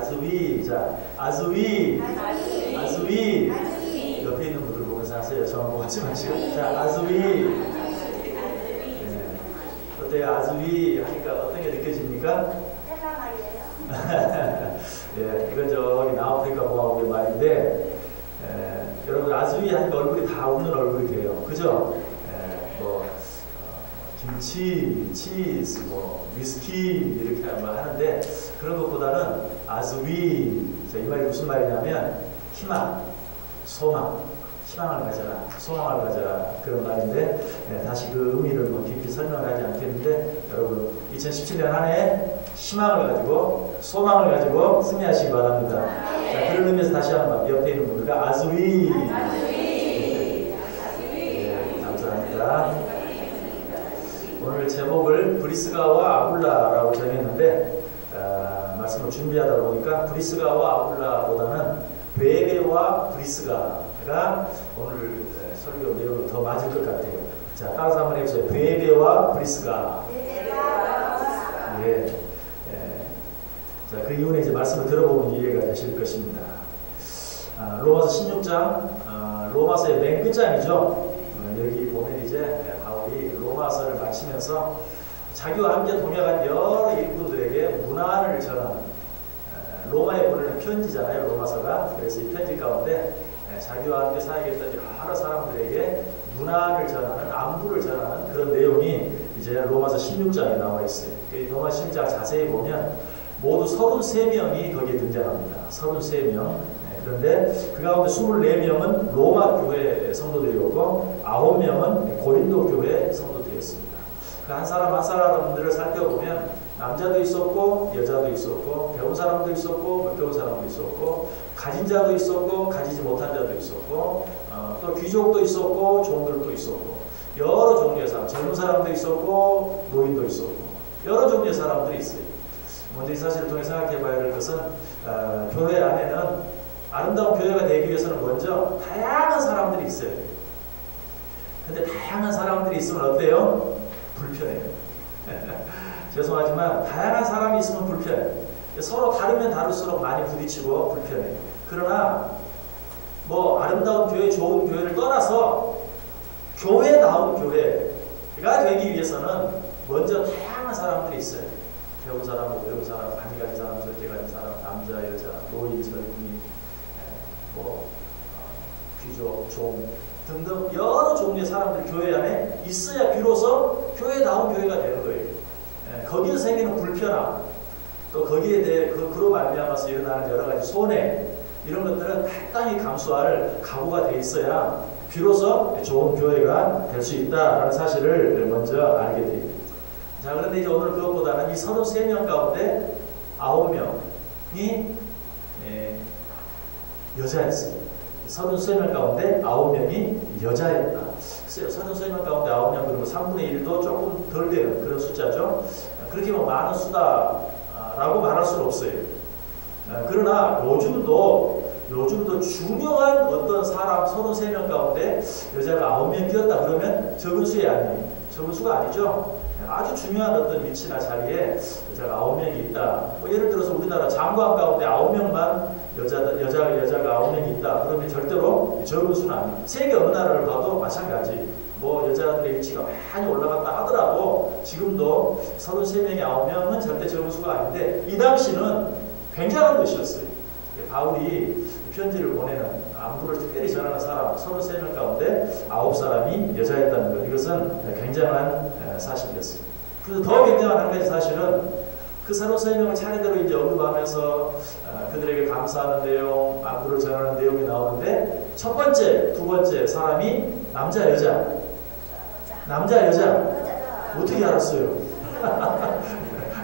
아즈위. 자, 아즈위. 아즈위. 옆에 있는 분들 보면서 하세요. 저만 보고 하지 마시고. 자, 아즈위. 네. 어때요? 아즈위 하니까 어떤 게 느껴집니까? 예, 이건 저기 남아프리카 공화국의 말인데, 여러분 아즈위 하니까 얼굴이 다 웃는 얼굴이 돼요. 그죠? 뭐 김치, 치즈, 뭐 위스키 이렇게 하는데 그런 것보다는 아즈위. 이 말이 무슨 말이냐면 희망, 소망, 희망을 가져라, 소망을 가져라 그런 말인데 다시 그 의미를 뭐 깊이 설명을 하지 않겠는데 여러분 2017년 한 해 희망을 가지고 소망을 가지고 승리하시기 바랍니다. 자, 그런 의미에서 다시 한번 옆에 있는 분들과 아즈위. 네, 감사합니다. 오늘 제목을 브리스가와 아굴라라고 정했는데 말씀을 준비하다 보니까 브리스가와 아굴라보다는 베베와 브리스가가 오늘 설교 내용이 더 맞을 것 같아요. 자, 따라서 한번 해보세요. 베베와 브리스가. 예. 자, 그 이후에 이제 말씀을 들어보면 이해가 되실 것입니다. 로마서 16장, 로마서의 맨 끝장이죠. 여기 보면 이제 바울이 로마서를 마치면서 자기와 함께 동역한 여러 일꾼들에게 문안을 전하는, 로마에 보내는 편지잖아요, 로마서가. 그래서 이 편지 가운데 자기와 함께 사역했던 여러 사람들에게 문안을 전하는, 안부를 전하는 그런 내용이 이제 로마서 16장에 나와 있어요. 로마서 16장 자세히 보면 모두 33명이 거기에 등장합니다. 33명. 그런데 그 가운데 24명은 로마 교회 성도들이었고 9명은 고린도 교회 성도들이었습니다. 그 한 사람 한 사람들을 살펴보면 남자도 있었고 여자도 있었고 배운 사람도 있었고 못 배운 사람도 있었고 가진 자도 있었고 가지지 못한 자도 있었고 또 귀족도 있었고 종들도 있었고 여러 종류의 사람, 젊은 사람도 있었고 노인도 있었고 여러 종류의 사람들이 있어요. 먼저 이 사실을 통해 생각해 봐야 될 것은 교회 안에는 아름다운 교회가 되기 위해서는 먼저 다양한 사람들이 있어야 돼요. 근데 다양한 사람들이 있으면 어때요? 불편해요. 죄송하지만 다양한 사람이 있으면 불편해요. 서로 다르면 다를수록 많이 부딪히고 불편해요. 그러나 뭐 아름다운 교회, 좋은 교회를 떠나서 교회다운 교회가 되기 위해서는 먼저 다양한 사람들이 있어요. 배운 사람, 못 배운 사람, 많이 가진 사람, 적게 가진 사람, 남자, 여자, 노인, 젊은이, 뭐 귀족, 종 등등 여러 종류의 사람들이 교회 안에 있어야 비로소 교회다운 교회가 되는 거예요. 거기서 생기는 불편함, 또 거기에 대해 그로 말미암아서 일어나는 여러 가지 손해 이런 것들은 당당히 감수할 각오가 돼 있어야 비로소 좋은 교회가 될 수 있다라는 사실을 먼저 알게 돼요. 자, 그런데 이제 오늘 그것보다는 이 33명 가운데 9명이 여자였어요. 33명 가운데 9명이 여자였다. 33명 가운데 9명, 그리고 3분의 1도 조금 덜 되는 그런 숫자죠. 그렇게 뭐 많은 수다라고 말할 수는 없어요. 그러나 요즘도 중요한 어떤 사람 33명 가운데 여자가 9명 뛰었다 그러면 적은 수이 아니에요. 적은 수가 아니죠. 아주 중요한 어떤 위치나 자리에 여자가 9명이 있다. 뭐 예를 들어서 우리나라 장관 가운데 9명만 여자가 9명이 있다. 그러면 절대로 적은 수는 아니에요. 세계 어느 나라를 봐도 마찬가지. 뭐 여자들의 위치가 많이 올라갔다 하더라도 지금도 33명이 9명은 절대 적은 수가 아닌데 이 당시는 굉장한 것이었어요. 바울이 편지를 보내는 안부를 특별히 전하는 사람 33명 가운데 9사람이 여자였다는 것, 이것은 굉장한 사실이었어요. 그래서 더 굉장한 한 가지 사실은 그 33명을 차례대로 이제 언급하면서 그들에게 감사하는 내용, 안부를 전하는 내용이 나오는데 첫 번째, 두 번째 사람이 남자, 여자. 남자, 여자. 어떻게 알았어요?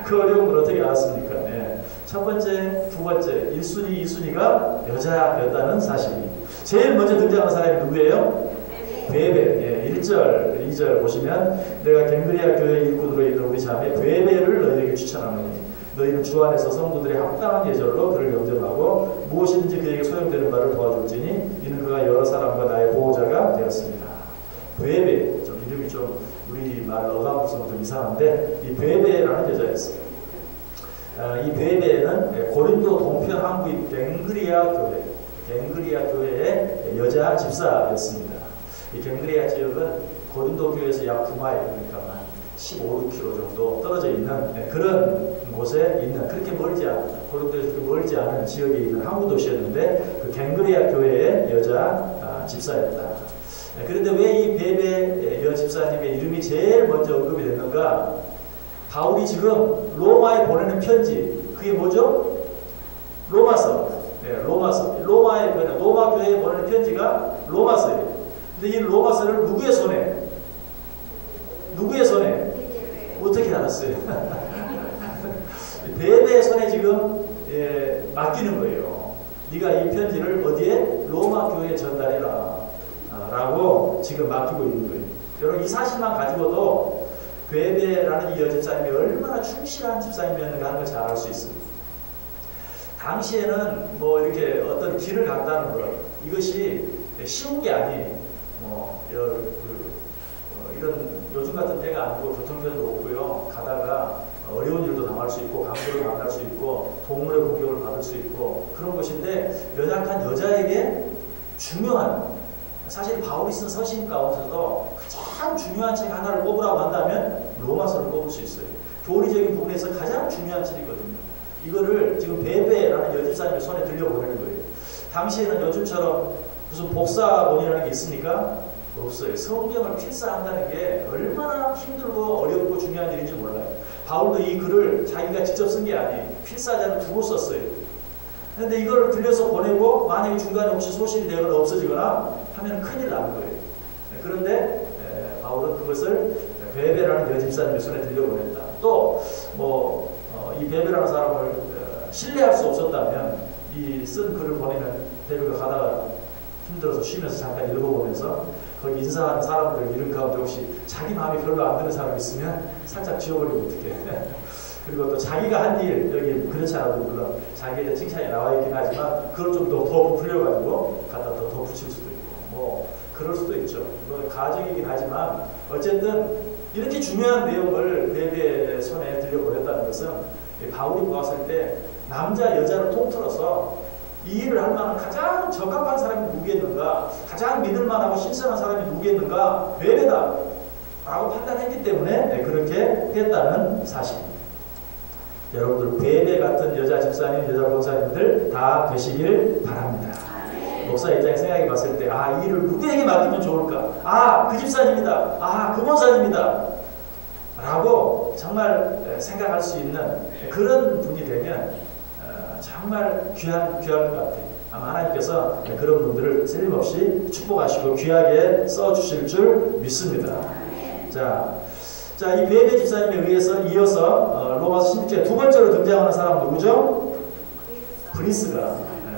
그 어려운 걸 어떻게 알았습니까? 네. 첫 번째, 두 번째, 1순위, 2순위가 여자였다는 사실이. 제일 먼저 등장하는 사람이 누구예요? 베베. 예, 1절, 2절 보시면 내가 갱그리아 교회 일꾼으로 있는 우리 자매 베베를 너희에게 추천하노니 너희는 주 안에서 성도들의 합당한 예절로 그를 영접하고 무엇이든지 그에게 소용되는 바를 도와줄지니 이는 그가 여러 사람과 나의 보호자가 되었습니다. 베베, 좀 이름이 좀 우리말 어감으로서는 좀 이상한데 이 베베라는 여자였어요. 이 베베는 고린도 동편 항구인 갱그리아 교회의 여자 집사였습니다. 이 갱그리아 지역은 고린도 교회에서 약 9마일, 그러니까 한 15km 정도 떨어져 있는 그런 곳에 있는, 그렇게 멀지 않은, 고린도에서 그렇게 멀지 않은 지역에 있는 항구 도시였는데, 그 갱그리아 교회의 여자 집사였다. 그런데 왜 이 베베 여 집사님의 이름이 제일 먼저 언급이 됐는가? 바울이 지금 로마에 보내는 편지, 그게 뭐죠? 로마서. 로마 교회에 보내는 편지가 로마서예요. 근데 이 로마서를 누구의 손에 어떻게 알았어요? 베베의 손에 지금 맡기는 거예요. 네가 이 편지를 어디에? 로마 교회에 전달해라 라고 지금 맡기고 있는 거예요. 여러분, 이 사실만 가지고도 베베라는 이 여집사님이 얼마나 충실한 집사님이었는가 하는 걸 잘 알 수 있습니다. 당시에는 뭐 이렇게 어떤 길을 간다는 것, 이것이 쉬운 게 아니에요. 이런 요즘 같은 때가 아니고 교통편도 없고요. 가다가 어려운 일도 당할 수 있고, 강도를 만날 수 있고, 동물의 공격을 받을 수 있고, 그런 곳인데, 연약한 여자에게 중요한, 사실 바울이 쓴 서신 가운데서도 가장 중요한 책 하나를 꼽으라고 한다면 로마서를 꼽을 수 있어요. 교리적인 부분에서 가장 중요한 책이거든요. 이거를 지금 베베라는 여집사님의 손에 들려보내는 거예요. 당시에는 요즘처럼 무슨 복사본이라는 게 있습니까? 없어요. 성경을 필사한다는 게 얼마나 힘들고 어렵고 중요한 일인지 몰라요. 바울도 이 글을 자기가 직접 쓴 게 아니에요. 필사자를 두고 썼어요. 그런데 이걸 들려서 보내고 만약에 중간에 혹시 소실이 되거나 없어지거나 하면 큰일 나는 거예요. 그런데 바울은 그것을 베베라는 여집사님의 손에 들려보냈다. 또 이 베베라는 사람을 신뢰할 수 없었다면 이 쓴 글을 보내면 베베가 가다가 힘들어서 쉬면서 잠깐 읽어보면서 거기 인사하는 사람들 이름 가운데 혹시 자기 마음이 별로 안 드는 사람이 있으면 살짝 지워버리면 어떡해. 그리고 또 자기가 한 일, 여기 그렇지 않아도 물론 자기에 대한 칭찬이 나와 있긴 하지만 그걸 좀 더 부풀려가지고 갖다 더 덧붙일 수도 있고 그럴 수도 있죠. 가정이긴 하지만 어쨌든 이렇게 중요한 내용을 베베의 손에 들려보냈다는 것은 바울이 보았을 때 남자 여자를 통틀어서 이 일을 할 만한 가장 적합한 사람이 누구겠는가, 가장 믿을만하고 신선한 사람이 누구겠는가, 베베다 라고 판단했기 때문에 그렇게 했다는 사실입니다. 여러분들 베베 같은 여자 집사님, 여자 권사님들 다 되시길 바랍니다. 목사 입장에 생각해 봤을 때 이 일을 누구에게 맡기면 좋을까? 그 집사님이다. 그 권사님이다. 라고 정말 생각할 수 있는 그런 분이 되면 정말 귀한 것 같아요. 아마 하나님께서 그런 분들을 틀림없이 축복하시고 귀하게 써주실 줄 믿습니다. 자, 이 베베 집사님에 의해서 이어서 로마서 16장 두 번째로 등장하는 사람 누구죠?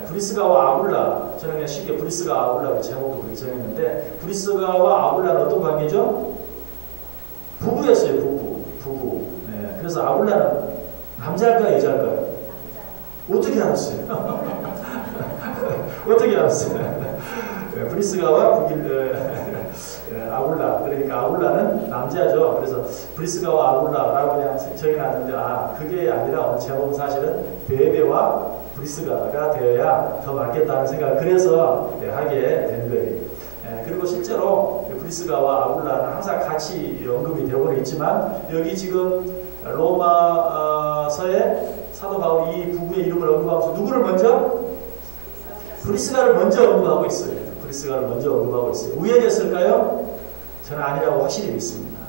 브리스가와 아굴라. 저는 그냥 쉽게 브리스가 아굴라 제목도 그렇게 정했는데, 브리스가와 아굴라는 어떤 관계죠? 부부였어요. 부부. 그래서 아굴라는 남자일까요, 여자일까요? 어떻게 알았어요? 어떻게 알았어요? 브리스가와 아굴라. 그러니까 아굴라는 남자죠. 그래서 브리스가와 아굴라라고 그냥 정해놨는데 그게 아니라 오늘 제목은 사실은 베베와 브리스가가 되어야 더 맞겠다는 생각을 그래서 하게 된 거예요. 그리고 실제로 브리스가와 아굴라는 항상 같이 언급이 되고는 있지만, 여기 지금 로마서에 사도 바울이 이 부부의 이름을 언급하면서 누구를 먼저? 브리스가를 먼저 언급하고 있어요. 우연이었을까요? 저는 아니라고 확실히 믿습니다.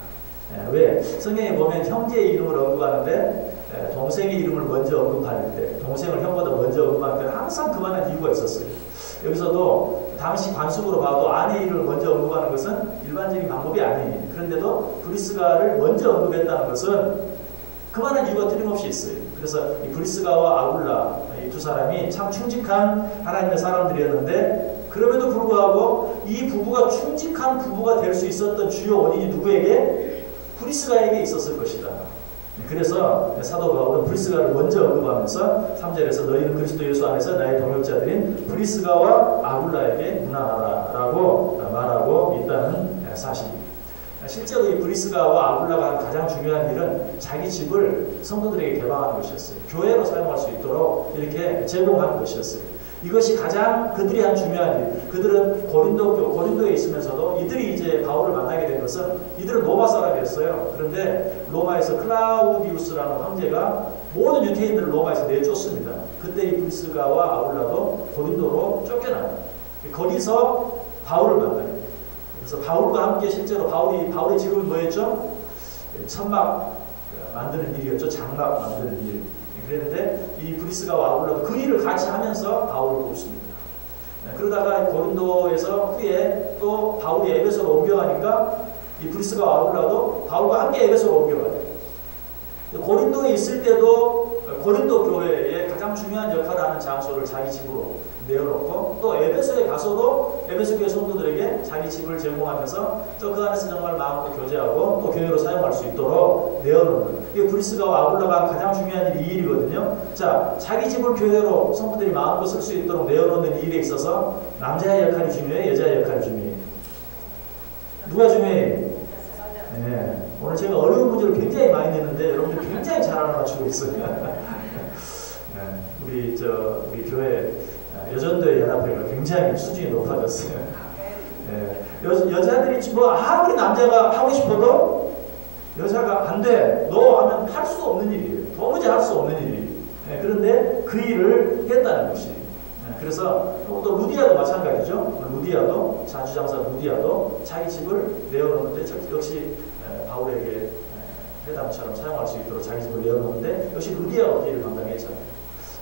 왜? 성경에 보면 형제의 이름을 언급하는데 동생의 이름을 먼저 언급할 때, 동생을 형보다 먼저 언급할 때는 항상 그만한 이유가 있었어요. 여기서도 당시 관습으로 봐도 아내의 이름을 먼저 언급하는 것은 일반적인 방법이 아니에요. 그런데도 브리스가를 먼저 언급했다는 것은 그만한 이유가 틀림없이 있어요. 그래서 이 브리스가와 아굴라 이 두 사람이 참 충직한 하나님의 사람들이었는데, 그럼에도 불구하고 이 부부가 충직한 부부가 될 수 있었던 주요 원인이 누구에게? 브리스가에게 있었을 것이다. 그래서 사도 바울은 브리스가를 먼저 언급하면서 3절에서 너희는 그리스도 예수 안에서 나의 동역자들인 브리스가와 아굴라에게 문안하라 라고 말하고 있다는 사실입니다. 실제로 이 브리스가와 아굴라가 한 가장 중요한 일은 자기 집을 성도들에게 개방하는 것이었어요. 교회로 사용할 수 있도록 이렇게 제공하는 것이었어요. 이것이 가장 그들이 한 중요한 일. 그들은 고린도에 있으면서도 이들이 이제 바울을 만나게 된 것은 이들은 로마 사람이었어요. 그런데 로마에서 클라우디우스라는 황제가 모든 유대인들을 로마에서 내쫓습니다. 그때 이 브리스가와 아굴라도 고린도로 쫓겨나요. 거기서 바울을 만나요. 그래서 바울과 함께 실제로 바울의 직업이 뭐였죠? 천막 만드는 일이었죠. 장막 만드는 일. 그랬는데 이 브리스가와 아굴라도 그 일을 같이 하면서 바울을 돕습니다. 그러다가 고린도에서 후에 또 바울이 에베소로 옮겨가니까 이 브리스가와 아굴라도 바울과 함께 에베소로 옮겨가요. 고린도에 있을 때도 고린도 교회의 가장 중요한 역할을 하는 장소를 자기 집으로 내어놓고 또 에베소에 가서도 에베소 교회 성도들에게 자기 집을 제공하면서 또 그 안에서 정말 마음으로 교제하고 또 교회로 사용할 수 있도록 내어놓는 이게 브리스가와 아굴라가 가장 중요한 일이 이 일이거든요. 자, 자기 집을 교회로 성도들이 마음으로 쓸 수 있도록 내어놓는 일에 있어서 남자의 역할이 중요해요? 여자의 역할이 중요해요? 누가 중요해요? 네. 오늘 제가 어려운 문제를 굉장히 많이 냈는데 여러분들 굉장히 잘 알아맞히고 있어요. 네. 우리 교회 여전도의 연합회가 굉장히 수준이 높아졌어요. 네. 여자들이 뭐 아무리 남자가 하고 싶어도 여자가 안 돼. 너 하면 할 수 없는 일이에요. 도무지 할 수 없는 일이에요. 네. 그런데 그 일을 했다는 것이. 그래서 또 루디아도 마찬가지죠. 루디아도 자주장사 루디아도 자기 집을 내어놓는데 역시 바울에게 회당처럼 사용할 수 있도록 자기 집을 내어놓는데 역시 루디아가 그 일을 감당했잖아요.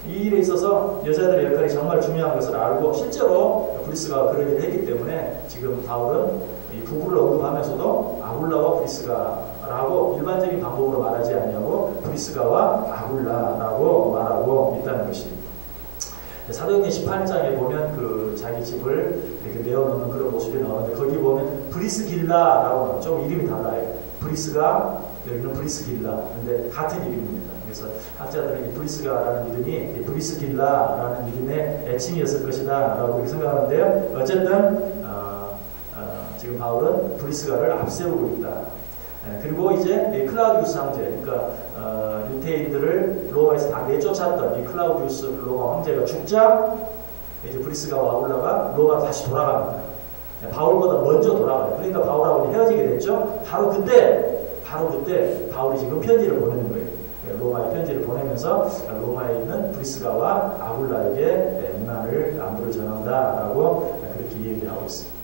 이 일에 있어서 여자들의 역할이 정말 중요한 것을 알고 실제로 브리스가가 그런 일을 했기 때문에 지금 바울은 이 부부를 언급하면서도 아굴라와 브리스가라고 일반적인 방법으로 말하지 않냐고 브리스가와 아굴라라고 말하고 있다는 것입니다. 사도행전 18장에 보면 그 자기 집을 이렇게 내어놓는 그런 모습이 나오는데 거기 보면 브리스길라라고 나와요. 좀 이름이 달라요. 브리스가 여기는 브리스길라. 근데 같은 이름입니다. 그래서 학자들은 이 브리스가라는 이름이 브리스길라라는 이름의 애칭이었을 것이다 라고 생각하는데요. 어쨌든 지금 바울은 브리스가를 앞세우고 있다. 그리고 이제 클라우디우스 황제, 그러니까 유대인들을 로마에서 다 내쫓았던 이 클라우디우스 로마 황제가 죽자 이제 브리스가와 아굴라가 로마로 다시 돌아갑니다. 바울보다 먼저 돌아가요. 그러니까 바울하고 헤어지게 됐죠. 바로 그때 바울이 지금 편지를 보내는 거예요. 로마에 편지를 보내면서 로마에 있는 브리스가와 아굴라에게 문안을 안부를 전한다라고 그렇게 얘기하고 있습니다.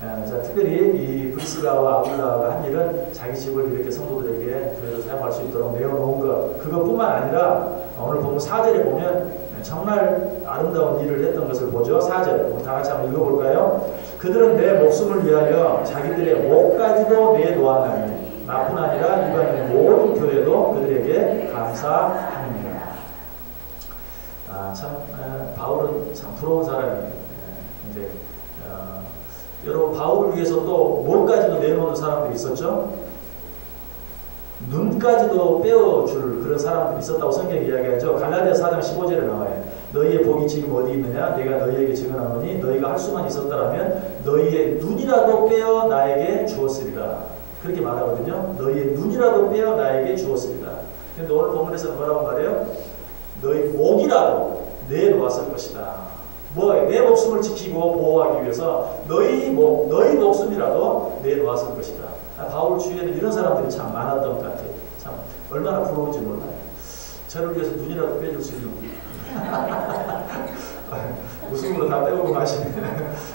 자, 특별히 이 브리스가와 아굴라가 한 일은 자기 집을 이렇게 성도들에게 교회로 사용할 수 있도록 내어놓은 것 그것뿐만 아니라 오늘 보면 4절에 보면 정말 아름다운 일을 했던 것을 보죠. 4절 우리 다 같이 한번 읽어볼까요? 그들은 내 목숨을 위하여 자기들의 목까지도 내놓았나니 나뿐 아니라 이방인의 모든 교회도 그들에게 감사합니다. 참 바울은 참 부러운 사람이에요. 이제 여러분 바울을 위해서 또 목까지도 내놓는 사람들이 있었죠. 눈까지도 빼어줄 그런 사람들이 있었다고 성경이 이야기하죠. 갈라디아 4장 15절에 나와요. 너희의 복이 지금 어디 있느냐? 내가 너희에게 증언하노니 너희가 할 수만 있었다라면 너희의 눈이라도 빼어 나에게 주었으리라. 그렇게 말하거든요. 너희의 눈이라도 빼어 나에게 주었으리라. 근데 오늘 본문에서는 뭐라고 말해요? 너희 목이라도 내놓았을 것이다. 내 목숨을 지키고 보호하기 위해서 너희 목숨이라도 내놓았을 것이다. 바울 주위에는 이런 사람들이 참 많았던 것 같아요. 참 얼마나 부러운지 몰라요. 저를 위해서 눈이라도 빼줄 수 있는 분. 웃음으로 다 떼우고 마시네.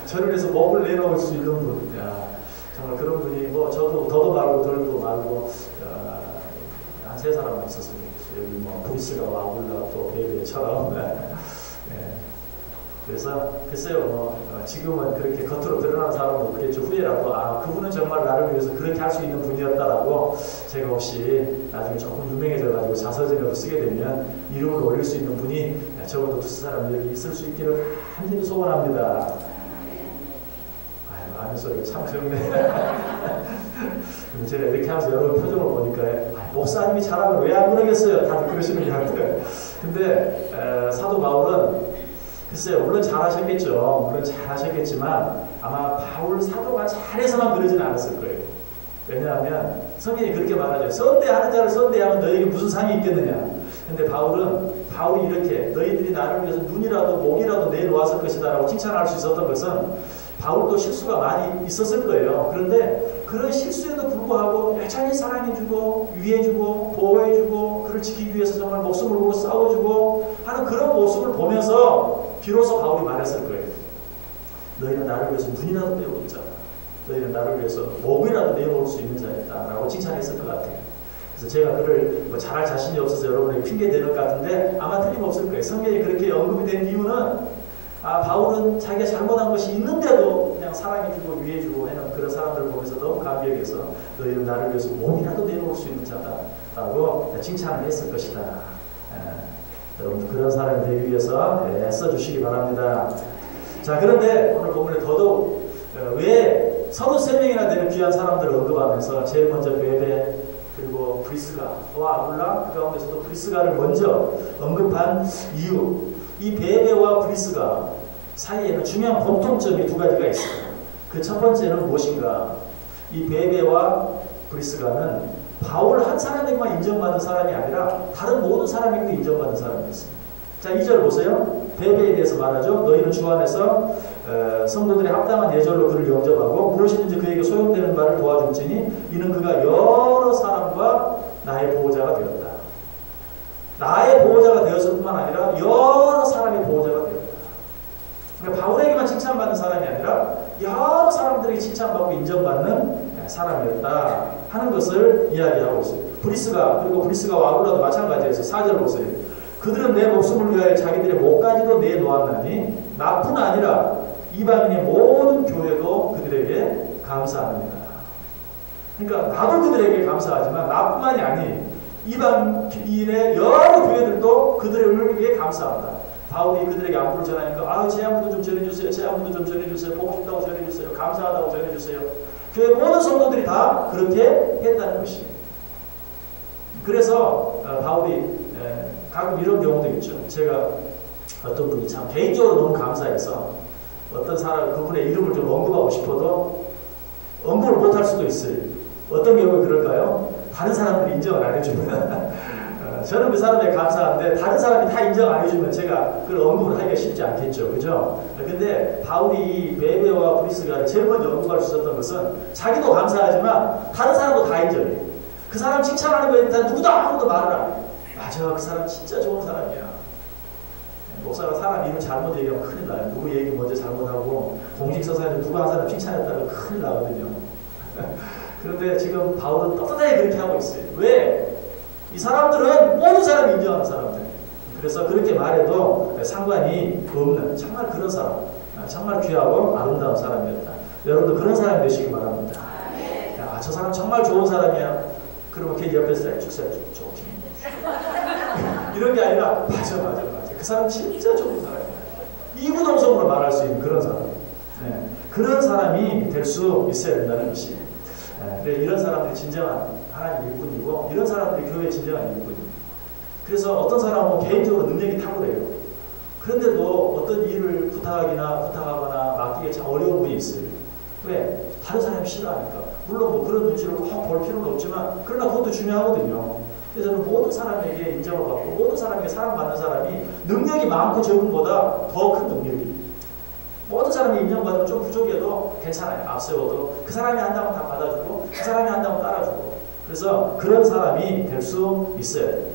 저를 위해서 목을 내놓을 수 있는 분. 야, 정말 그런 분이 더도 말고 덜도 말고 한 세 사람만 있었어요. 여기 브리스가와 아굴라 또 베베처럼. 그래서 글쎄요 지금은 그렇게 겉으로 드러나는 사람도 없겠죠. 후회라도 그분은 정말 나를 위해서 그렇게 할 수 있는 분이었다라고 제가 혹시 나중에 조금 유명해져가지고 자서전에도 쓰게 되면 이름을 올릴 수 있는 분이 적어도 두 사람 여기 있을 수 있기를 한심히 소원합니다. 아는 소리가 참 적네. 제가 이렇게 하면서 여러분 표정을 보니까 목사님이 잘하면 왜 안 그러겠어요? 다들 그러시는 것 같아요. 근데 사도 바울은 글쎄요, 물론 잘하셨겠죠. 물론 잘하셨겠지만 아마 바울 사도가 잘해서만 그러지는 않았을 거예요. 왜냐하면 성경이 그렇게 말하죠. 선대하는 자를 선대하면 너에게 무슨 상이 있겠느냐. 근데 바울이 이렇게 너희들이 나를 위해서 눈이라도 목이라도 내놓았을 것이다 라고 칭찬할 수 있었던 것은 바울도 실수가 많이 있었을 거예요. 그런데 그런 실수에도 불구하고 여전히 사랑해주고 위해주고 보호해주고 그를 지키기 위해서 정말 목숨을 걸고 싸워주고 하는 그런 모습을 보면서 비로소 바울이 말했을 거예요. 너희는 나를 위해서 눈이라도 떼고 있잖아. 너희는 나를 위해서 목이라도 내놓을 수 있는 자였다 라고 칭찬했을 것 같아요. 그래서 제가 그를 잘할 자신이 없어서 여러분에게 핑계 대는 것 같은데 아마 틀림없을 거예요. 성경에 그렇게 언급이 된 이유는 바울은 자기가 잘못한 것이 있는데도 그냥 사랑해주고 위해주고 하는 그런 사람들을 보면서 너무 감격해서 너희는 나를 위해서 몸이라도 내놓을 수 있는 자다라고 칭찬을 했을 것이다. 여러분도 그런 사람이 되기 위해서 애써주시기 바랍니다. 자, 그런데 오늘 본문에 더더욱 왜 33명이나 되는 귀한 사람들을 언급하면서 제일 먼저 베베 그리고 브리스가와 아굴라 그 가운데서도 브리스가를 먼저 언급한 이유, 이 베베와 브리스가 사이에는 중요한 공통점이 두 가지가 있어요. 그 첫 번째는 무엇인가? 이 베베와 브리스가는 바울 한 사람에게만 인정받는 사람이 아니라 다른 모든 사람에게도 인정받는 사람이었습니다. 자, 2절 보세요. 베베에 대해서 말하죠. 너희는 주 안에서 성도들의 합당한 예절로 그를 영접하고 무엇이든지 그에게 소용되는 바를 도와줄지니 이는 그가 여러 사람과 나의 보호자가 되었다. 나의 보호자가 되었을 뿐만 아니라 여러 사람의 보호자가 되었다. 그러니까 바울에게만 칭찬받는 사람이 아니라 여러 사람들에게 칭찬받고 인정받는 사람이었다 하는 것을 이야기하고 있어요. 그리고 브리스가와 아굴라도 마찬가지에서 4절 보세요. 그들은 내 목숨을 위하여 자기들의 목까지도 내놓았나니 나뿐 아니라 이방인의 모든 교회도 그들에게 감사합니다. 그러니까 나도 그들에게 감사하지만 나뿐만이 아닌 이방인의 여러 교회들도 그들에게 감사한다. 바울이 그들에게 안부를 전하니까 제 안부도 좀 전해주세요. 제 안부도 좀 전해주세요. 보고 싶다고 전해주세요. 감사하다고 전해주세요. 교회 모든 성도들이 다 그렇게 했다는 것입니다. 그래서 바울이 가끔 이런 경우도 있죠. 제가 어떤 분이 참 개인적으로 너무 감사해서 어떤 사람 그분의 이름을 좀 언급하고 싶어도 언급을 못할 수도 있어요. 어떤 경우에 그럴까요? 다른 사람들이 인정을 안 해주면 저는 그 사람에게 감사한데 다른 사람이 다 인정 안 해주면 제가 그걸 언급을 하기가 쉽지 않겠죠. 그죠? 근데 바울이 베베와 브리스가를 제일 먼저 언급할 수 있었던 것은 자기도 감사하지만 다른 사람도 다 인정해요. 그 사람 칭찬하는 거에 대한 누구도 아무도 말을 안 해요. 맞아, 그 사람 진짜 좋은 사람이야. 목사가 사람 이름 잘못 얘기하면 큰일 나요. 누구 얘기 먼저 잘못하고 공식서사에서 누구 한 사람 칭찬했다가 큰일 나거든요. 그런데 지금 바울은 떳떳하게 그렇게 하고 있어요. 왜? 이 사람들은 모든 사람이 인정하는 사람들. 그래서 그렇게 말해도 상관이 없는 정말 그런 사람, 정말 귀하고 아름다운 사람이었다. 여러분도 그런 사람이 되시기 바랍니다. 야, 저 사람 정말 좋은 사람이야. 그러면 걔 옆에서 셀쭉셀쭉 좋긴 이런 게 아니라 맞아. 그 사람 진짜 좋은 사람이야. 이구동성으로 말할 수 있는 그런 사람. 그런 사람이 될 수 있어야 된다는 것이. 이런 사람들이 진정한 하나님 일꾼이고 이런 사람들이 교회의 진정한 일꾼이에요. 그래서 어떤 사람은 개인적으로 능력이 탁월해요. 그런데도 어떤 일을 부탁하거나 맡기기 참 어려운 분이 있어요. 왜? 다른 사람이 싫어하니까. 물론 뭐 그런 눈치를 꼭 볼 필요는 없지만 그러나 그것도 중요하거든요. 그래서 저는 모든 사람에게 인정을 받고 모든 사람에게 사랑받는 사람이 능력이 많고 적음보다 더 큰 능력이에요. 모든 사람이 인정받으면 좀 부족해도 괜찮아요. 앞세워도 그 사람이 한다면 다 받아주고 그 사람이 한다면 따라주고 그래서 그런 사람이 될 수 있어야 돼요.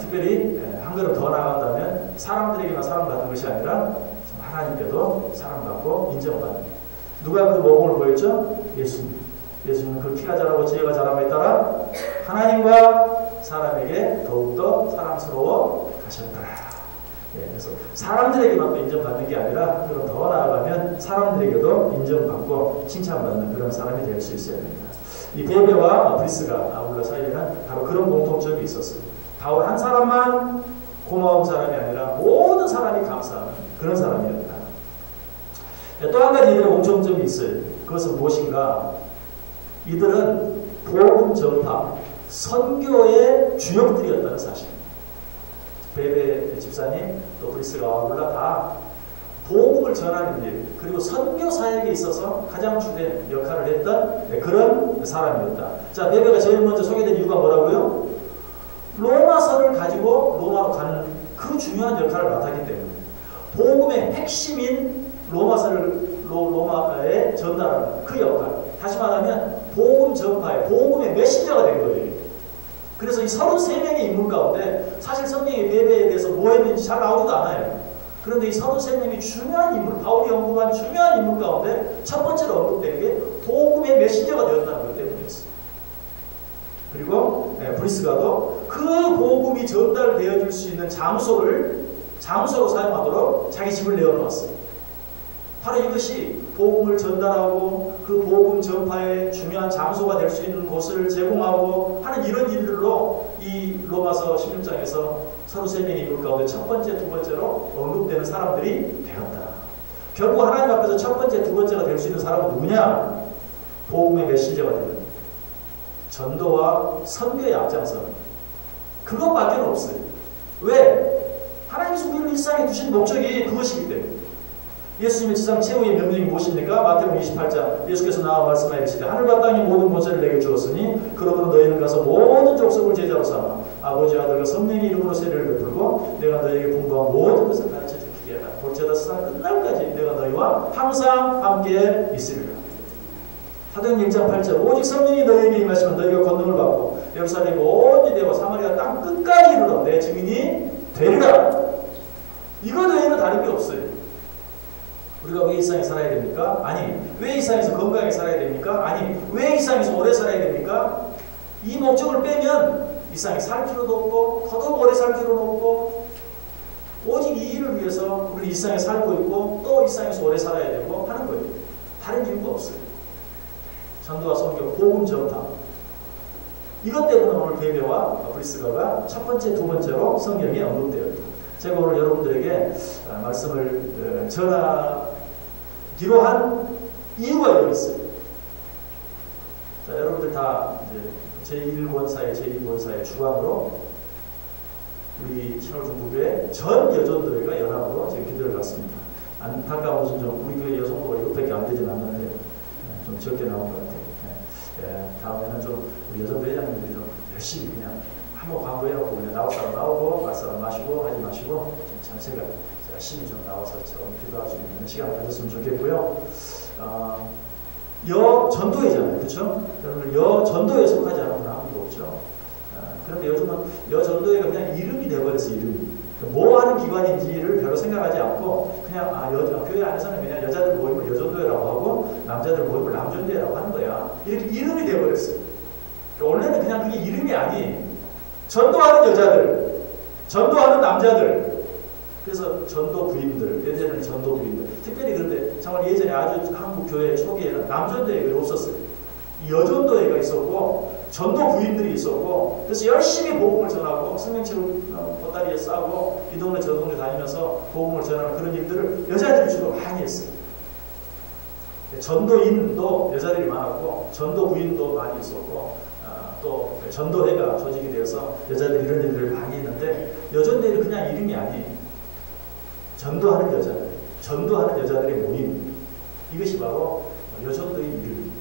특별히 한 걸음 더 나아간다면 사람들에게만 사랑받는 것이 아니라 하나님께도 사랑받고 인정받는 누가 그 모범을 보였죠? 예수님은 그 키가 자라고 지혜가 자람에 따라 하나님과 사람에게 더욱더 사랑스러워 가셨더라. 그래서 사람들에게만 또 인정받는 게 아니라 그럼 더 나아가면 사람들에게도 인정받고 칭찬받는 그런 사람이 될 수 있어야 됩니다. 이 베베와 브리스가 아굴라 사이에는 바로 그런 공통점이 있었어요. 바울 한 사람만 고마운 사람이 아니라 모든 사람이 감사하는 그런 사람이었다. 또 한 가지 이들의 공통점이 있어요. 그것은 무엇인가? 이들은 복음 전파, 선교의 주역들이었다는 사실. 베베 집사님, 또 브리스가 아굴라 다 복음을 전하는 일, 그리고 선교 사역에 있어서 가장 주된 역할을 했던 그런 사람이었다. 자, 베베가 제일 먼저 소개된 이유가 뭐라고요? 로마서를 가지고 로마로 가는 그 중요한 역할을 맡았기 때문에 복음의 핵심인 로마에 전달하는 그 역할, 다시 말하면 복음 전파의 복음의 메신저가 된 거예요. 그래서 이 33명의 인물 가운데 사실 성경의 베베에 대해서 뭐 했는지 잘 나오지도 않아요. 그런데 이 33명이 중요한 인물, 바울이 언급한 중요한 인물 가운데 첫 번째로 언급된 게 복음의 메신저가 되었다는 것 때문이었어요. 그리고 브리스가도 그 복음이 전달되어질 수 있는 장소로 사용하도록 자기 집을 내어놓았어요. 바로 이것이 복음을 전달하고 그 복음 전파의 중요한 장소가 될 수 있는 곳을 제공하고 하는 이런 일들로 이 로마서 16장에서 33명의 인물 가운데 첫 번째, 두 번째로 언급되는 사람들이 되었다. 결국 하나님 앞에서 첫 번째, 두 번째가 될 수 있는 사람은 누구냐? 복음의 메시저가 되는 전도와 선교의 앞장서는 그것밖에 없어요. 왜? 하나님께서 우리를 이 세상에 두신 목적이 그것이기 때문에. 예수님의 지상 최후의 명령이 무엇입니까? 마태복음 28장 예수께서 나와 말씀하시되 하늘과 땅의 모든 권세를 내게 주었으니 그러므로 너희는 가서 모든 족속을 제자로 삼아 아버지 아들과 성령의 이름으로 세례를 베풀고 내가 너희에게 분부한 모든 것을 가르쳐 주기에 하라. 볼지어다 세상 끝날까지 내가 너희와 항상 함께 있으리라. 사도행전 1장 8절 오직 성령이 너희에게 임하시면 너희가 권능을 받고 예루살렘 온 유대와 사마리아 땅 끝까지 이르러 내 증인이 되리라. 이거 외에는 다른 게 없어요. 우리가 왜 이 세상에 살아야 됩니까? 아니. 왜 이 세상에서 건강하게 살아야 됩니까? 아니. 왜 이 세상에서 오래 살아야 됩니까? 이 목적을 빼면 이 세상에 살 필요도 없고 더더욱 오래 살 필요는 없고 오직 이 일을 위해서 우리 이 세상에 살고 있고 또 이 세상에서 오래 살아야 되고 하는 거예요. 다른 이유가 없어요. 전도와 선교, 복음 전파. 이것 때문에 오늘 베베와 브리스가가 첫 번째, 두 번째로 성경에 언급되었다. 제가 오늘 여러분들에게 말씀을 전하기로 한 이유가 여기 있어요. 자, 여러분들 다 이제 제1권사회, 제2권사회 주관으로 우리 신월중부교회 전 여전도회가 연합으로 지금 기도를 갖습니다. 안타까운 것은 좀 우리 교회 여성도가 이것밖에 안 되진 않는데 좀 적게 나온 것 같아요. 다음에는 좀 우리 여전도 회장님들이 좀 열심히 그냥 한번 광고해놓고 그냥 나올 사람 나오고 말 사람 마시고 하지 마시고 전체가 열심히 좀 나와서 처음 기도할 수 있는 시간을 가졌으면 좋겠고요. 여전도회잖아요. 그렇죠? 여러분 여전도회에 속하지 않은 분은 아무도 없죠. 그런데 요즘은 여전도회가 그냥 이름이 돼버렸어요. 이름이. 뭐 하는 기관인지를 별로 생각하지 않고 그냥 교회 안에서는 그냥 여자들 모임을 여전도회라고 하고 남자들 모임을 남전도회라고 하는 거야. 이렇게 이름이 돼버렸어요. 원래는 그냥 그게 이름이 아니에요. 전도하는 여자들, 전도하는 남자들, 그래서 전도 부인들, 예전에는 전도 부인들. 특별히 그런데 정말 예전에 아주 한국 교회 초기에는 남전도회가 없었어요. 여전도회가 있었고 전도 부인들이 있었고 그래서 열심히 복음을 전하고 생명체로 보따리에 싸고 이 동네 저 동네 다니면서 복음을 전하는 그런 일들을 여자들이 주로 많이 했어요. 전도인도 여자들이 많았고 전도 부인도 많이 있었고 또 전도회가 조직이 되어서 여자들이 이런 일들을 많이 했는데 여전도회는 그냥 이름이 아니에요. 전도하는 여자들, 전도하는 여자들의 모임, 이것이 바로 여전도의 이름입니다.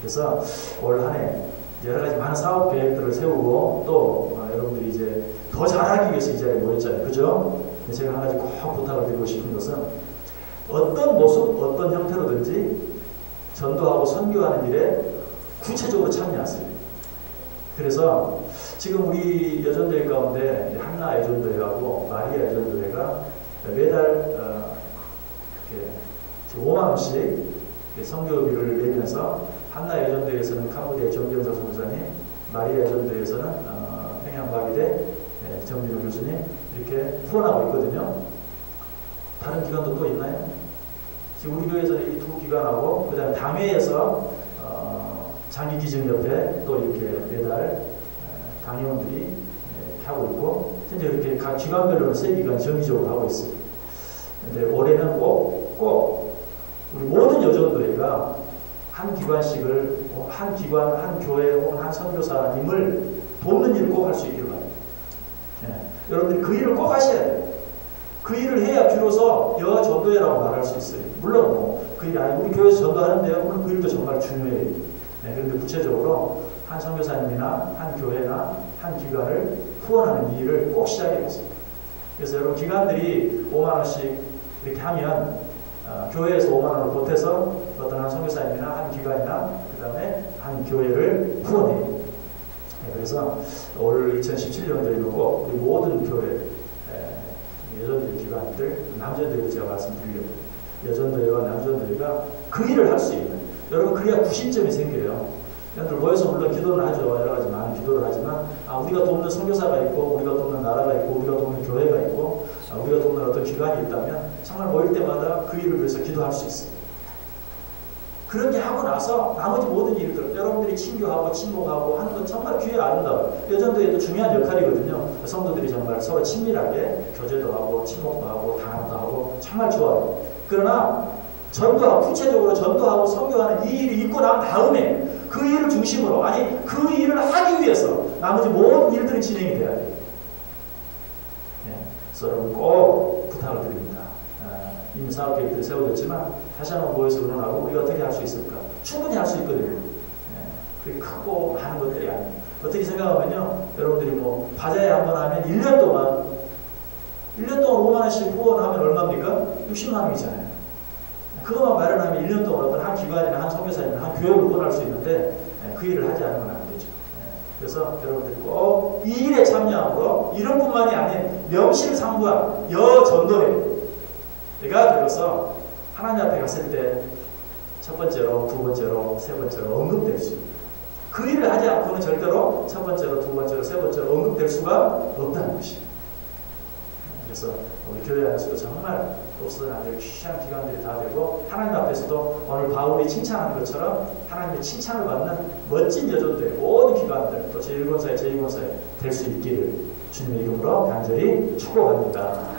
그래서 올 한 해 여러 가지 많은 사업 계획들을 세우고 또 여러분들이 이제 더 잘하기 위해서 이 자리에 모였잖아요. 그죠? 제가 한 가지 꼭 부탁을 드리고 싶은 것은 어떤 모습, 어떤 형태로든지 전도하고 선교하는 일에 구체적으로 참여하세요. 그래서 지금 우리 여전도회 가운데 한나 여전도회하고 마리아 여전도회가 매달 5만 원씩 선교비를 내면서 한나 여전도회에서는 캄보디아 정병석 선교사님, 마리아 여전도회에서는 평양바비대 정민호 교수님 이렇게 풀어나가고 있거든요. 다른 기관도 또 있나요? 지금 우리 교회에서는 이 두 기관하고 그 다음에 당회에서 장기기증협회 또 이렇게 매달 강의원들이 이렇게 하고 있고 현재 이렇게 각 기관별로는 3기관 정기적으로 하고 있어요. 근데 올해는 꼭 우리 모든 여전도회가 한 기관씩을 한 기관, 한 교회 혹은 한 선교사님을 돕는 일을 꼭 할 수 있기를 바랍니다. 여러분들이 그 일을 꼭 하셔야 돼요. 그 일을 해야 비로소 여전도회라고 말할 수 있어요. 물론 그 일 아니 우리 교회에서 전도하는데요. 물론 그 일도 정말 중요해요. 네, 그런데 구체적으로 한 선교사님이나 한 교회나 한 기관을 후원하는 일을 꼭 시작해 보세요. 그래서 여러분 기관들이 5만 원씩 이렇게 하면 교회에서 5만 원을 보태서 어떤 한 선교사님이나 한 기관이나 그 다음에 한 교회를 후원해요. 네, 그래서 올 2017년도에도 꼭 우리 모든 교회 여전도회 기관들 남전도회도 제가 말씀드리려고 여전도회와 남전도회가 그 일을 할 수 있는 여러분 그래야 구심점이 생겨요. 여러분들 모여서 물론 기도를 하죠. 여러 가지 많은 기도를 하지만 우리가 돕는 선교사가 있고 우리가 돕는 나라가 있고 우리가 돕는 교회가 있고 우리가 돕는 어떤 기관이 있다면 정말 모일 때마다 그 일을 위해서 기도할 수 있어요. 그런 게 하고 나서 나머지 모든 일들 여러분들이 친교하고 친목하고 하는 건 정말 귀에 아름다워요. 여전도에도 중요한 역할이거든요. 성도들이 정말 서로 친밀하게 교제도 하고 친목도 하고 단합도 하고 정말 좋아요. 그러나 전도하고 구체적으로 전도하고 선교하는 이 일이 있고 난 다음에 그 일을 중심으로 아니 그 일을 하기 위해서 나머지 모든 일들이 진행이 돼야 돼요. 네. 그래서 여러분 꼭 부탁을 드립니다. 이미 사업계획들이 세워졌지만 다시 한번 모여서 의논하고 우리가 어떻게 할 수 있을까? 충분히 할 수 있거든요. 네. 그게 크고 많은 것들이 아니에요. 어떻게 생각하면요. 여러분들이 바자회 한번 하면 1년 동안 5만 원씩 후원하면 얼마입니까? 60만 원이잖아요. 그것만 마련하면 1년 동안 어떤 한 기관이나 한 선교사님이나 한 교회를 후원할 수 있는데 그 일을 하지 않으면 안 되죠. 그래서 여러분들이 꼭 이 일에 참여함으로 이런뿐만이 아닌 명실상부한 여전도회가 되어서 하나님 앞에 갔을 때 첫 번째로, 두 번째로, 세 번째로 언급될 수 있는 그 일을 하지 않고는 절대로 첫 번째로, 두 번째로, 세 번째로 언급될 수가 없다는 것입니다. 그래서 우리 교회 안에서도 정말 없어서는 안 될 귀한 기관들이 다 되고 하나님 앞에서도 오늘 바울이 칭찬하는 것처럼 하나님의 칭찬을 받는 멋진 여전도회 모든 기관들 또 제1권사에 제2권사에 될 수 있기를 주님의 이름으로 간절히 축복합니다.